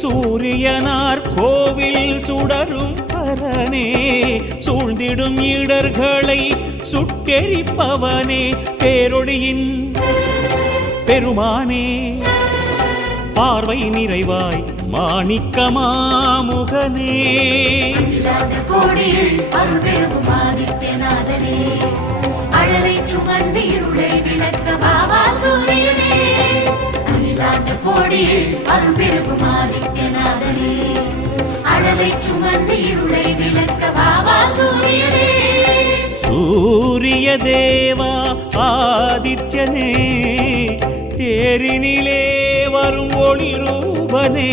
சூரியனார் கோவில் சுடரும் பரனே, சூழ்ந்திடும் இடர்களை சுட்டெரிப்பவனே, பேரொளியின் பெருமானே, பார்வை நிறைவாய் மாணிக்கமாமுகனே, கோடியில் அருள் பெருகும் ஆதித்யநாதனே, அழலை சுமந்து இருளை விளக்க பாபா சூரியனே, அகிலாண்ட கோடியில் அருள் பெருகும் ஆதித்யநாதனே, அழலை சுமந்து இருளை விளக்க பாபா சூரியனே, சூரிய தேவா ஆதித்யனே, தேரினிலே வரும் ஒளி ரூபனே,